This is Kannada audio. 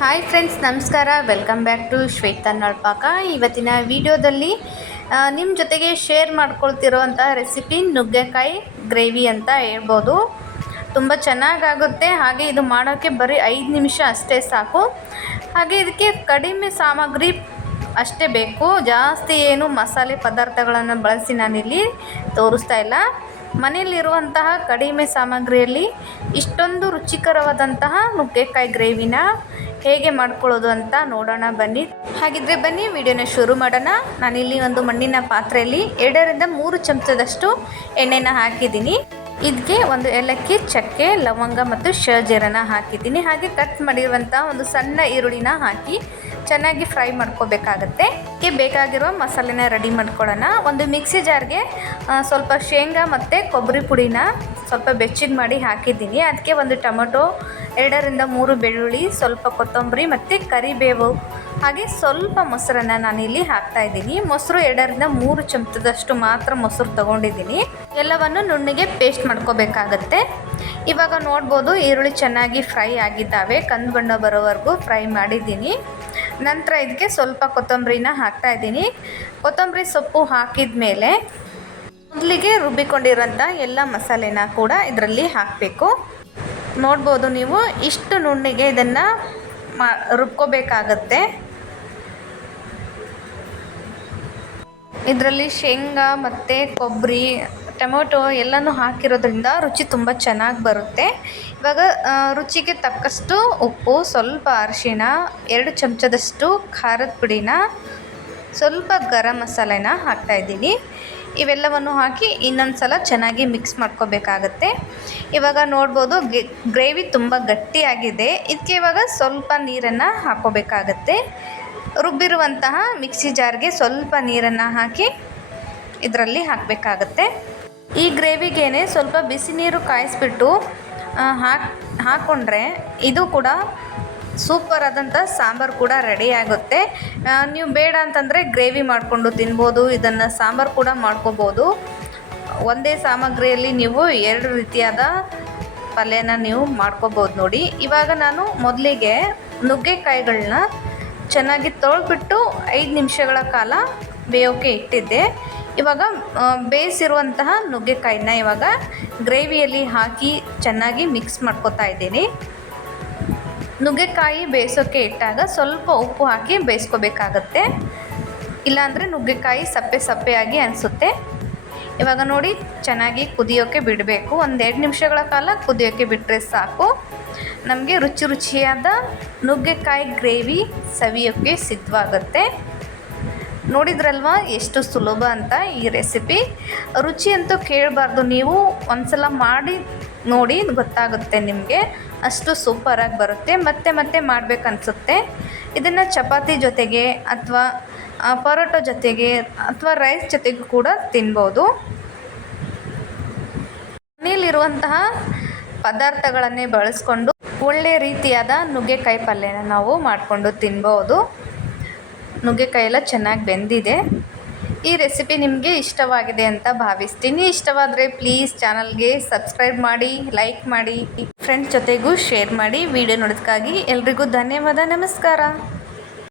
ಹಾಯ್ ಫ್ರೆಂಡ್ಸ್ ನಮಸ್ಕಾರ. Welcome back to Shweta Nalpaka. ಇವತ್ತಿನ ವಿಡಿಯೋದಲ್ಲಿ ನಿಮ್ಮ ಜೊತೆಗೆ ಶೇರ್ ಮಾಡ್ಕೊಳ್ತಿರೋವಂಥ ರೆಸಿಪಿ ನುಗ್ಗೆಕಾಯಿ ಗ್ರೇವಿ ಅಂತ ಹೇಳ್ಬೋದು. ತುಂಬ ಚೆನ್ನಾಗಾಗುತ್ತೆ. ಹಾಗೆ ಇದು ಮಾಡೋಕ್ಕೆ ಬರೀ ಐದು ನಿಮಿಷ ಅಷ್ಟೇ ಸಾಕು. ಹಾಗೆ ಇದಕ್ಕೆ ಕಡಿಮೆ ಸಾಮಗ್ರಿ ಅಷ್ಟೇ ಬೇಕು. ಜಾಸ್ತಿ ಏನು ಮಸಾಲೆ ಪದಾರ್ಥಗಳನ್ನು ಬಳಸಿ ನಾನಿಲ್ಲಿ ತೋರಿಸ್ತಾ ಇಲ್ಲ. ಮನೆಯಲ್ಲಿರುವಂತಹ ಕಡಿಮೆ ಸಾಮಗ್ರಿಯಲ್ಲಿ ಇಷ್ಟೊಂದು ರುಚಿಕರವಾದಂತಹ ನುಗ್ಗೆಕಾಯಿ ಗ್ರೇವಿನ ಹೇಗೆ ಮಾಡ್ಕೊಳ್ಳೋದು ಅಂತ ನೋಡೋಣ ಬನ್ನಿ. ಹಾಗಿದ್ರೆ ಬನ್ನಿ, ವಿಡಿಯೋನ ಶುರು ಮಾಡೋಣ. ನಾನಿಲ್ಲಿ ಒಂದು ಮಣ್ಣಿನ ಪಾತ್ರೆಯಲ್ಲಿ ಎರಡರಿಂದ ಮೂರು ಚಮಚದಷ್ಟು ಎಣ್ಣೆನ ಹಾಕಿದ್ದೀನಿ. ಇದಕ್ಕೆ ಒಂದು ಏಲಕ್ಕಿ, ಚಕ್ಕೆ, ಲವಂಗ ಮತ್ತು ಶಜೀರನ ಹಾಕಿದ್ದೀನಿ. ಹಾಗೆ ಕಟ್ ಮಾಡಿರುವಂಥ ಒಂದು ಸಣ್ಣ ಈರುಳ್ಳಿನ ಹಾಕಿ ಚೆನ್ನಾಗಿ ಫ್ರೈ ಮಾಡ್ಕೋಬೇಕಾಗತ್ತೆ. ಇದಕ್ಕೆ ಬೇಕಾಗಿರುವ ಮಸಾಲೆನ ರೆಡಿ ಮಾಡ್ಕೊಳ್ಳೋಣ. ಒಂದು ಮಿಕ್ಸಿ ಜಾರ್ಗೆ ಸ್ವಲ್ಪ ಶೇಂಗಾ ಮತ್ತು ಕೊಬ್ಬರಿ ಪುಡಿನ ಸ್ವಲ್ಪ ಬೆಚ್ಚಗೆ ಮಾಡಿ ಹಾಕಿದ್ದೀನಿ. ಅದಕ್ಕೆ ಒಂದು ಟೊಮೊಟೊ ಎರಡರಿಂದ ಮೂರು ಬೆಳ್ಳುಳ್ಳಿ, ಸ್ವಲ್ಪ ಕೊತ್ತಂಬರಿ ಮತ್ತು ಕರಿಬೇವು. ಹಾಗೆ ಸ್ವಲ್ಪ ಮೊಸರನ್ನು ನಾನಿಲ್ಲಿ ಹಾಕ್ತಾ ಇದ್ದೀನಿ. ಮೊಸರು ಎರಡರಿಂದ ಮೂರು ಚಮಚದಷ್ಟು ಮಾತ್ರ ಮೊಸರು ತೊಗೊಂಡಿದ್ದೀನಿ. ಎಲ್ಲವನ್ನು ನುಣ್ಣಿಗೆ ಪೇಸ್ಟ್ ಮಾಡ್ಕೋಬೇಕಾಗತ್ತೆ. ಇವಾಗ ನೋಡ್ಬೋದು ಈರುಳ್ಳಿ ಚೆನ್ನಾಗಿ ಫ್ರೈ ಆಗಿದ್ದಾವೆ. ಕಂದು ಬಣ್ಣ ಬರೋವರೆಗೂ ಫ್ರೈ ಮಾಡಿದ್ದೀನಿ. ನಂತರ ಇದಕ್ಕೆ ಸ್ವಲ್ಪ ಕೊತ್ತಂಬರಿನ ಹಾಕ್ತಾ ಇದ್ದೀನಿ. ಕೊತ್ತಂಬರಿ ಸೊಪ್ಪು ಹಾಕಿದ ಮೇಲೆ ಮೊದಲಿಗೆ ರುಬ್ಬಿಕೊಂಡಿರೋಂಥ ಎಲ್ಲ ಮಸಾಲೆನ ಕೂಡ ಇದರಲ್ಲಿ ಹಾಕಬೇಕು. ನೋಡ್ಬೋದು ನೀವು. ಇಷ್ಟು ನುಣ್ಣಿಗೆ ಇದನ್ನು ಮಾ, ರುಬ್ಕೋಬೇಕಾಗತ್ತೆ. ಇದರಲ್ಲಿ ಶೇಂಗಾ ಮತ್ತು ಕೊಬ್ಬರಿ ಟೊಮೊಟೊ ಎಲ್ಲನೂ ಹಾಕಿರೋದ್ರಿಂದ ರುಚಿ ತುಂಬ ಚೆನ್ನಾಗಿ ಬರುತ್ತೆ. ಇವಾಗ ರುಚಿಗೆ ತಕ್ಕಷ್ಟು ಉಪ್ಪು, ಸ್ವಲ್ಪ ಅರಿಶಿನ ಎರಡು ಚಮಚದಷ್ಟು ಖಾರದ ಪುಡಿನ, ಸ್ವಲ್ಪ ಗರಂ ಮಸಾಲೆನ ಹಾಕ್ತಾಯಿದ್ದೀನಿ ಇವೆಲ್ಲವನ್ನು ಹಾಕಿ ಇನ್ನೊಂದು ಸಲ ಚೆನ್ನಾಗಿ ಮಿಕ್ಸ್ ಮಾಡ್ಕೋಬೇಕಾಗತ್ತೆ. ಇವಾಗ ನೋಡ್ಬೋದು ಗ್ರೇವಿ ತುಂಬ ಗಟ್ಟಿಯಾಗಿದೆ. ಇದಕ್ಕೆ ಇವಾಗ ಸ್ವಲ್ಪ ನೀರನ್ನು ಹಾಕೋಬೇಕಾಗತ್ತೆ. ರುಬ್ಬಿರುವಂತಹ ಮಿಕ್ಸಿ ಜಾರ್ಗೆ ಸ್ವಲ್ಪ ನೀರನ್ನು ಹಾಕಿ ಇದರಲ್ಲಿ ಹಾಕಬೇಕಾಗತ್ತೆ. ಈ ಗ್ರೇವಿಗೇನೆ ಸ್ವಲ್ಪ ಬಿಸಿ ನೀರು ಕಾಯಿಸ್ಬಿಟ್ಟು ಹಾಕ್ ಹಾಕ್ಕೊಂಡ್ರೆ ಇದು ಕೂಡ ಸೂಪರ್ ಆದಂಥ ಸಾಂಬಾರು ಕೂಡ ರೆಡಿ ಆಗುತ್ತೆ. ನೀವು ಬೇಡ ಅಂತಂದರೆ ಗ್ರೇವಿ ಮಾಡಿಕೊಂಡು ತಿನ್ಬೋದು, ಇದನ್ನು ಸಾಂಬಾರು ಕೂಡ ಮಾಡ್ಕೋಬೋದು. ಒಂದೇ ಸಾಮಗ್ರಿಯಲ್ಲಿ ನೀವು ಎರಡು ರೀತಿಯಾದ ಪಲ್ಯನ ನೀವು ಮಾಡ್ಕೋಬೋದು ನೋಡಿ. ಇವಾಗ ನಾನು ಮೊದಲಿಗೆ ನುಗ್ಗೆಕಾಯಿಗಳನ್ನ ಚೆನ್ನಾಗಿ ತೊಳ್ಬಿಟ್ಟು ಐದು ನಿಮಿಷಗಳ ಕಾಲ ಬೇಯೋಕೆ ಇಟ್ಟಿದ್ದೆ. ಇವಾಗ ಬೇಯಿಸಿರುವಂತಹ ನುಗ್ಗೆಕಾಯಿನ ಇವಾಗ ಗ್ರೇವಿಯಲ್ಲಿ ಹಾಕಿ ಚೆನ್ನಾಗಿ ಮಿಕ್ಸ್ ಮಾಡ್ಕೊತಾ ಇದ್ದೀನಿ. ನುಗ್ಗೆಕಾಯಿ ಬೇಯಿಸೋಕ್ಕೆ ಇಟ್ಟಾಗ ಸ್ವಲ್ಪ ಉಪ್ಪು ಹಾಕಿ ಬೇಯಿಸ್ಕೋಬೇಕಾಗತ್ತೆ. ಇಲ್ಲಾಂದರೆ ನುಗ್ಗೆಕಾಯಿ ಸಪ್ಪೆ ಸಪ್ಪೆಯಾಗಿ ಅನಿಸುತ್ತೆ. ಇವಾಗ ನೋಡಿ, ಚೆನ್ನಾಗಿ ಕುದಿಯೋಕ್ಕೆ ಬಿಡಬೇಕು. ಒಂದೆರಡು ನಿಮಿಷಗಳ ಕಾಲ ಕುದಿಯೋಕ್ಕೆ ಬಿಟ್ಟರೆ ಸಾಕು. ನಮಗೆ ರುಚಿ ರುಚಿಯಾದ ನುಗ್ಗೆಕಾಯಿ ಗ್ರೇವಿ ಸವಿಯೋಕ್ಕೆ ಸಿದ್ಧವಾಗುತ್ತೆ. ನೋಡಿದ್ರಲ್ವಾ, ಎಷ್ಟು ಸುಲಭ ಅಂತ ಈ ರೆಸಿಪಿ. ರುಚಿ ಅಂತೂ ಕೇಳಬಾರ್ದು. ನೀವು ಒಂದ್ಸಲ ಮಾಡಿ ನೋಡಿ ಗೊತ್ತಾಗುತ್ತೆ ನಿಮಗೆ ಅಷ್ಟು ಸೂಪರಾಗಿ ಬರುತ್ತೆ. ಮತ್ತೆ ಮತ್ತೆ ಮಾಡಬೇಕನ್ಸುತ್ತೆ. ಇದನ್ನು ಚಪಾತಿ ಜೊತೆಗೆ ಅಥವಾ ಪರೋಟೊ ಜೊತೆಗೆ ಅಥವಾ ರೈಸ್ ಜೊತೆಗೂ ಕೂಡ ತಿನ್ಬೋದು. ಮನೆಯಲ್ಲಿರುವಂತಹ ಪದಾರ್ಥಗಳನ್ನೇ ಬಳಸ್ಕೊಂಡು ಒಳ್ಳೆ ರೀತಿಯಾದ ನುಗ್ಗೆಕಾಯಿ ಪಲ್ಯನ ನಾವು ಮಾಡಿಕೊಂಡು ತಿನ್ಬೋದು. ನುಗ್ಗೆಕಾಯಿ ಎಲ್ಲ ಚೆನ್ನಾಗಿ ಬೆಂದಿದೆ. ಈ ರೆಸಿಪಿ ನಿಮಗೆ ಇಷ್ಟವಾಗಿದೆ ಅಂತ ಭಾವಿಸ್ತೀನಿ. ಇಷ್ಟವಾದರೆ ಪ್ಲೀಸ್ ಚಾನಲ್ಗೆ ಸಬ್ಸ್ಕ್ರೈಬ್ ಮಾಡಿ ಲೈಕ್ ಮಾಡಿ ಫ್ರೆಂಡ್ಸ್ ಜೊತೆಗೂ ಶೇರ್ ಮಾಡಿ ವಿಡಿಯೋ ನೋಡೋದಕ್ಕಾಗಿ ಎಲ್ರಿಗೂ ಧನ್ಯವಾದ, ನಮಸ್ಕಾರ.